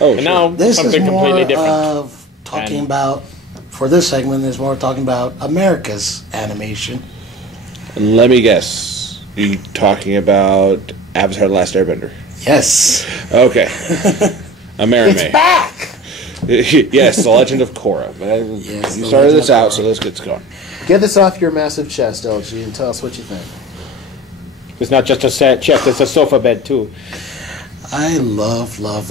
Oh, and now This is something more completely different. of talking And- about, for this segment, is more talking about America's animation. let me guess. You talking about Avatar: The Last Airbender? Yes. Okay. Amerime. It's back. Yes, The Legend of Korra. But Yes, you The started Legend this of out, Korra. so let's get going. Get this off your massive chest, LG, and tell us what you think. It's not just a sad chest, it's a sofa bed, too. I love Avatar: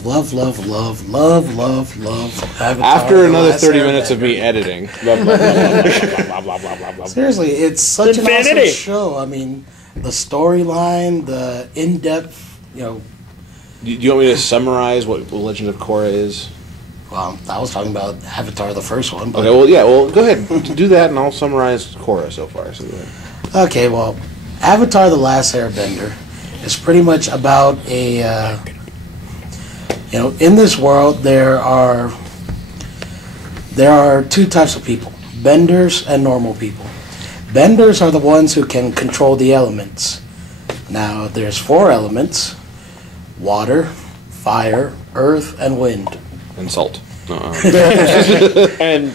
After The another Last 30 minutes of Airbender. me editing, Blah, blah, blah, blah, blah, blah, blah, blah, blah. Seriously, it's such an Infinity. awesome show. I mean, the storyline, the in-depth, do you want me to summarize what The Legend of Korra is? well, I was talking about Avatar, the first one. But Okay, well, yeah, well, go ahead. Do that, and I'll summarize Korra so far. So go ahead. Okay, well, Avatar: The Last Airbender is pretty much about a, in this world there are two types of people: benders and normal people. Benders are the ones who can control the elements. Now, there's 4 elements: water, fire, earth, and wind. And salt. And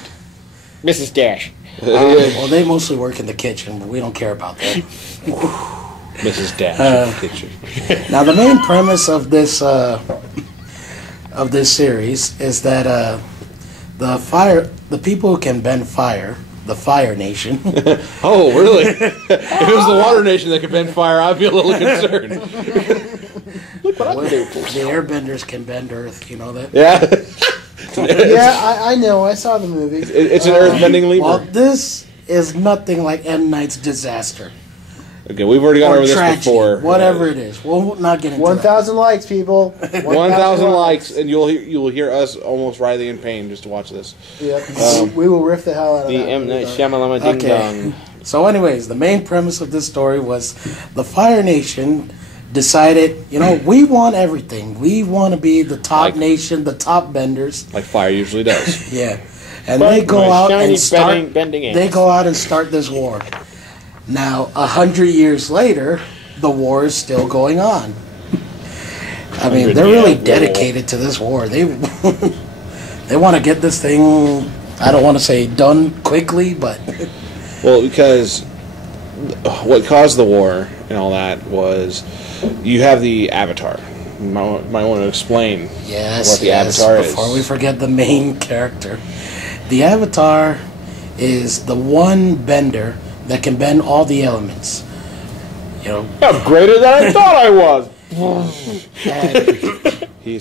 Mrs. Dash. Well, they mostly work in the kitchen, but we don't care about that. Mrs. Dash. Kitchen. Now, the main premise of this series is that the people who can bend fire, the Fire Nation, Oh, really? If it was the Water Nation that could bend fire, I'd be a little concerned. the Airbenders can bend Earth. You know that? Yeah. Yeah, I know. I saw the movie. It's an earth-bending Well, lemur. this is nothing like M. Night's Disaster Okay, we've already gone or over this tragedy, before. whatever it is. We'll not get into 1,000 likes, people. 1,000 likes, and you will hear us almost writhing in pain just to watch this. Yep. We will riff the hell out of The that. M. Night Shyamalama Ding Okay. Dong. So, anyways, the main premise of this story was the Fire Nation decided, we want everything. We want to be the top Like- nation, the top benders. Like fire usually does. Yeah, and But they go my out shiny and start. bending ants. They go out and start this war. Now, 100 years later, the war is still going on. I mean, they're really 100-year war. dedicated to this war. They they want to get this thing. I don't want to say done quickly, but Well, because what caused the war and all that was you have the Avatar. You might want to explain yes, what the yes, Avatar is. before we forget the main character, the Avatar is the one bender that can bend all the elements. You know, I'm greater than I thought I was.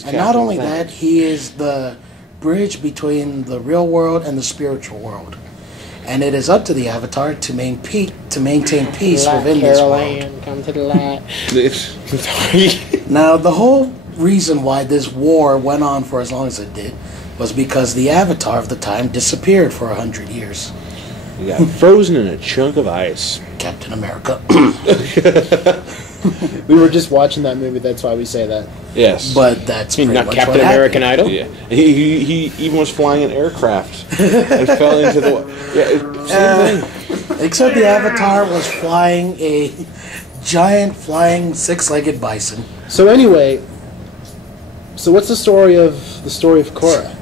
and not only that, he is the bridge between the real world and the spiritual world. And it is up to the Avatar to maintain peace within this world. Come to the light. Now, the whole reason why this war went on for as long as it did was because the Avatar of the time disappeared for 100 years. He got frozen in a chunk of ice. Captain America. We were just watching that movie. That's why we say that. Yes. But that's pretty Not much Captain what American happened. Idol? Yeah. He even was flying an aircraft and fell into the... Yeah, same thing. Except the Avatar was flying a giant flying six-legged bison. So anyway, so what's the story of Korra?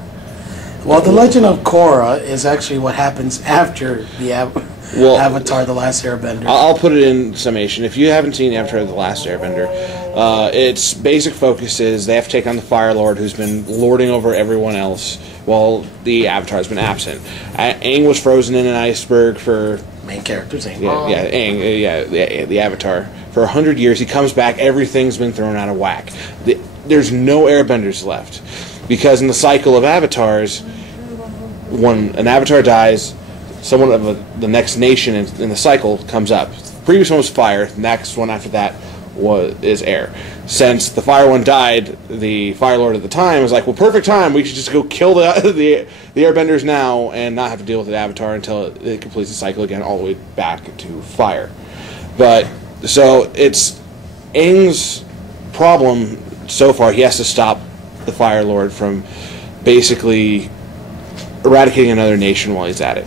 Well, the Legend of Korra is actually what happens after the Avatar: The Last Airbender. I'll put it in summation. If you haven't seen Avatar: The Last Airbender, its basic focus is they have to take on the Fire Lord, who's been lording over everyone else while the Avatar's been absent. Aang was frozen in an iceberg for... Main character's Aang. Aang, the Avatar. For 100 years, he comes back, everything's been thrown out of whack. There's no airbenders left. Because in the cycle of avatars, when an avatar dies, someone of the next nation in the cycle comes up. The previous one was fire, the next one after that is air. Since the fire one died, the Fire Lord at the time was like, well, perfect time, we should just go kill the airbenders now and not have to deal with the avatar until it completes the cycle again all the way back to fire. But, so it's Aang's problem so far. He has to stop the Fire Lord from basically eradicating another nation while he's at it.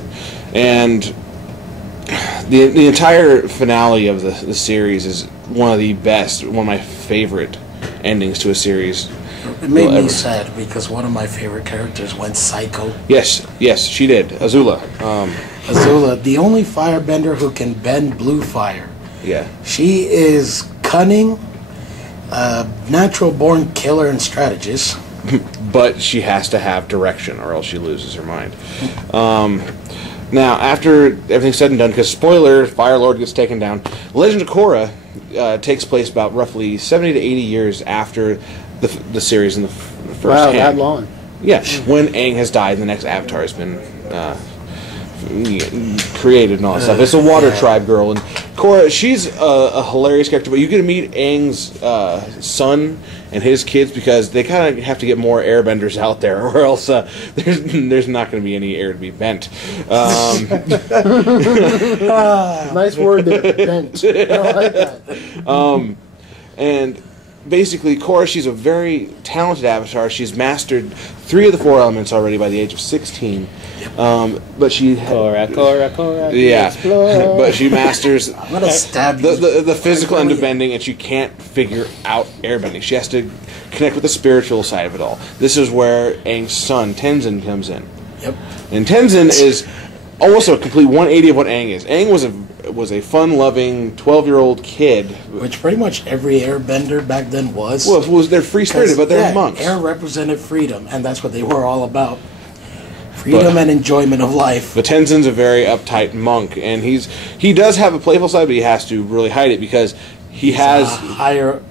And the entire finale of the series is one of the best, one of my favorite endings to a series. It made me sad because one of my favorite characters went psycho. Yes, she did. Azula. Azula, the only firebender who can bend blue fire. Yeah. She is cunning, natural-born killer and strategist. But she has to have direction or else she loses her mind. Now, after everything's said and done, because spoiler, Fire Lord gets taken down, Legend of Korra takes place about roughly 70 to 80 years after the series in the first Wow, hand. that long. Yeah, when Aang has died and the next Avatar has been created and all that stuff. It's a water tribe girl, and Korra, she's a hilarious character, but you get to meet Aang's son and his kids because they kind of have to get more airbenders out there, or else there's not going to be any air to be bent. Nice word there, bent. I don't like that. And basically, Korra, she's a very talented avatar. She's mastered 3 of the 4 elements already by the age of 16. But she... Korra. Yeah, Explore. but she masters I'm gonna stab you. the physical end of bending, and she can't figure out airbending. She has to connect with the spiritual side of it all. This is where Aang's son, Tenzin, comes in. Yep. And Tenzin is almost a complete 180 of what Aang is. Aang was a fun-loving 12-year-old kid. Which pretty much every airbender back then was. Well, they're free-spirited, but they're monks. Air represented freedom, and that's what they were all about. Freedom and enjoyment of life. But Tenzin's a very uptight monk, and he does have a playful side, but he has to really hide it because he's a higher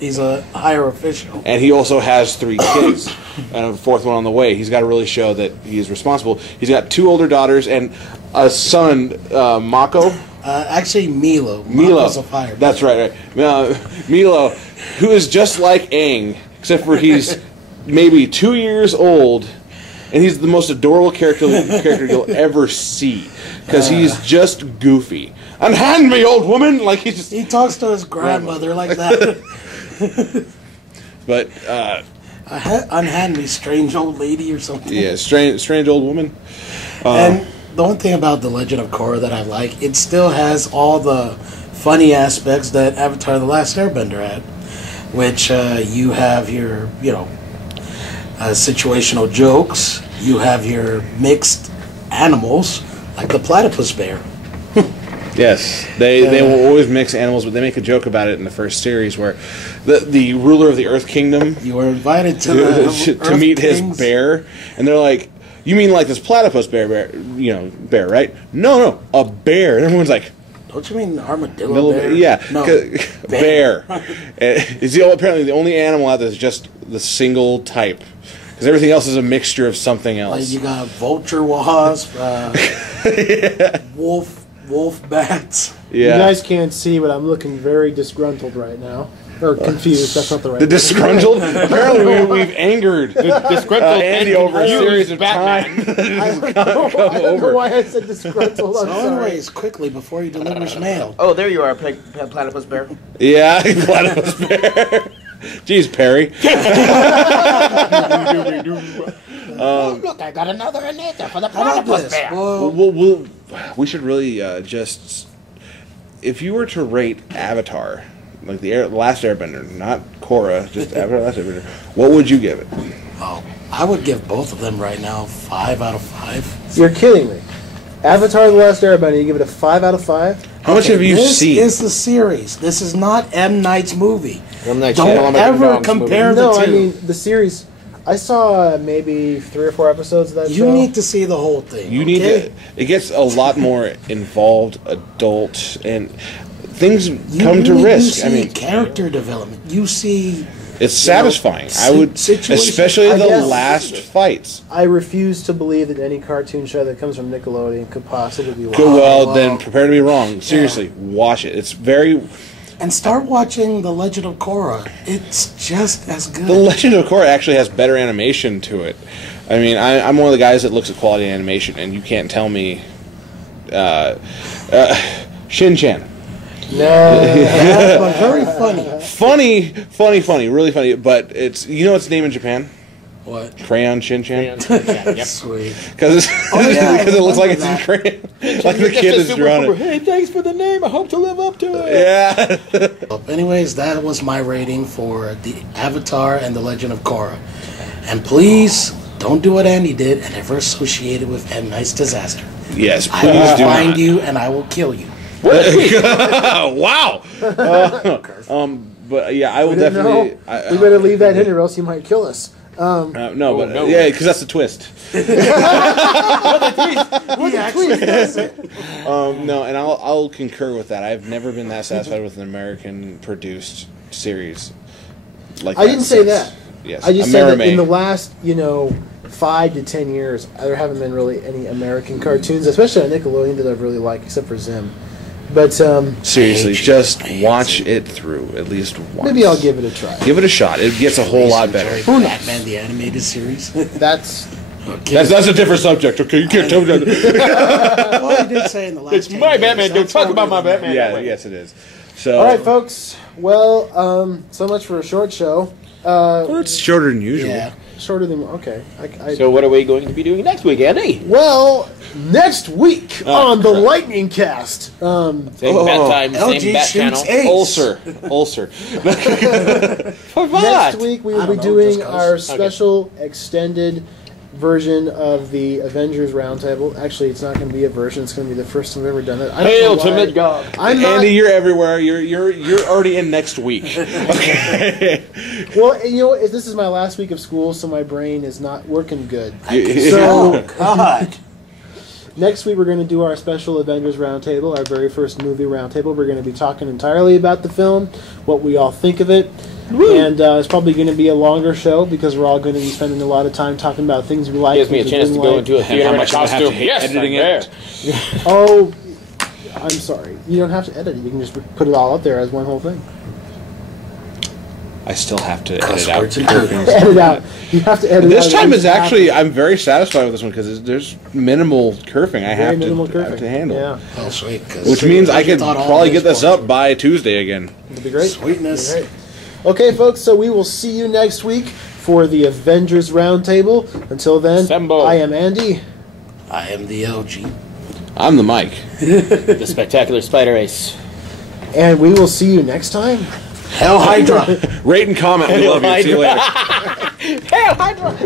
official. And he also has 3 kids, and a 4th one on the way. He's got to really show that he's responsible. He's got 2 older daughters and a son, Mako. Actually, Milo. Milo's a fire. That's right. Milo, who is just like Aang, except for he's maybe 2 years old. And he's the most adorable character you'll ever see, because he's just goofy. Unhand me, old woman! Like he talks to his grandmother like that. But unhand me, strange old lady or something. Yeah, strange old woman. And the one thing about the Legend of Korra that I like, it still has all the funny aspects that Avatar: The Last Airbender had, which you have your situational jokes. You have your mixed animals, like the platypus bear. Yes, they will always mix animals, but they make a joke about it in the first series where the ruler of the Earth Kingdom... You were invited to meet Kings. his bear, and they're like, you mean like this platypus bear, right? No, a bear. And everyone's like, Don't you mean armadillo bear? Yeah, No. bear. It's apparently the only animal out there that's just the single type. Because everything else is a mixture of something else. Like you got vulture wasp, wolf bats. Yeah. You guys can't see, but I'm looking very disgruntled right now. Or confused, that's not the right The word. disgruntled? Apparently we've angered Disgruntled Andy over a series of Batman. time. I don't know why I said disgruntled. I'm So sorry. anyways, quickly before he delivers mail. Oh, there you are, Platypus Bear. Yeah, Platypus Bear. Jeez, Perry. Look, I got another Anita for the platypus bear. We should really just... If you were to rate Avatar, like the Last Airbender, not Korra, just Avatar Last Airbender, what would you give it? Oh, I would give both of them right now 5 out of 5. You're kidding me. Avatar: The Last Airbender, you give it a 5 out of 5? How much have you seen? This is the series. This is not M. Night's movie. M. Night Don't Shyamalan ever Dog's compare No, the I two. mean, the series, I saw maybe 3 or 4 episodes of that You show. need to see the whole thing. You need okay? to. It gets a lot more involved, adult, and things come to You risk. see I mean, character development. You see it's satisfying. I would, situation- especially I the guess- last fights. I refuse to believe that any cartoon show that comes from Nickelodeon could possibly be Go wrong. well, wow. then prepare to be wrong. Seriously, watch it. It's very. and start watching The Legend of Korra. It's just as good. The Legend of Korra actually has better animation to it. I mean, I'm one of the guys that looks at quality animation, and you can't tell me. Shin-Chan. No. Yeah, but very funny. Funny, really funny. But it's its name in Japan, What? Crayon Shin-Chan, Sweet. because yeah, because it looks like it's in remember crayon, like the kid that's drawn it. Hey, thanks for the name. I hope to live up to it. Yeah. Anyways, that was my rating for the Avatar and The Legend of Korra. And please don't do what Andy did and ever associate it with M. Night's Disaster. Yes, I will please do find not. you and I will kill you. Wow. But yeah, I will We didn't definitely. know. We better leave that in or else you might kill us. No, but no. yeah, because that's the twist. He actually does it. No, and I'll concur with that. I've never been that satisfied with an American produced series. Like I didn't say since- that. Yes, I just said that in the Amerime. last, 5 to 10 years, there haven't been really any American cartoons, especially on Nickelodeon, that I've really liked, except for Zim. But Seriously, hate you. just I hate watch you. it through at least once. maybe I'll give it a try. Give it a shot. It gets a whole lot better. Enjoy Batman the Animated Series. That's Okay. That's a different subject. Okay, you can't tell me that. Well, he did say in the last It's 10 my years, Batman. Don't that's talk older about my than Batman. Yeah, yes, it is. So, all right, folks. Well, so much for a short show. Well, it's shorter than usual. Yeah. Shorter than okay. So what are we going to be doing next week, Andy? Well, next week on the Lightning Cast. Same bat time, LG same bat channel. shoots eight. Ulcer. For what? Next week we will I be don't know, doing just 'cause. our special extended version of the Avengers Roundtable. Actually, it's not going to be a version. It's going to be the first time we've ever done it. I don't Hail know to why. Midgard. I'm not. Andy, you're everywhere. You're already in next week. Okay. Well, this is my last week of school, so my brain is not working good. Oh, So God. next week we're going to do our special Avengers Roundtable, our very first movie roundtable. We're going to be talking entirely about the film, what we all think of it, and it's probably going to be a longer show because we're all going to be spending a lot of time talking about things we like. Gives me a things we chance to didn't go like. into a theater in a much am I have to costume. hate Yes, editing I'm it? there. Oh, I'm sorry. You don't have to edit it. You can just put it all up there as one whole thing. I still have to Cuss edit out words included. Edit out. You have to edit out. This at time least is half. actually, I'm very satisfied with this one because there's minimal curving I Very have minimal to curving. handle. Yeah, Oh, sweet. 'cause Which means I could thought all probably this get this was- up by Tuesday again. it'll be great. Sweetness. It'll be great. Okay, folks. So we will see you next week for the Avengers Roundtable. Until then, Assemble. I am Andy. I am the LG. I'm the Mike. The Spectacular Spider Ace. And we will see you next time. Hell Hydra. Rate and comment. We love you. See you later. Hail Hydra!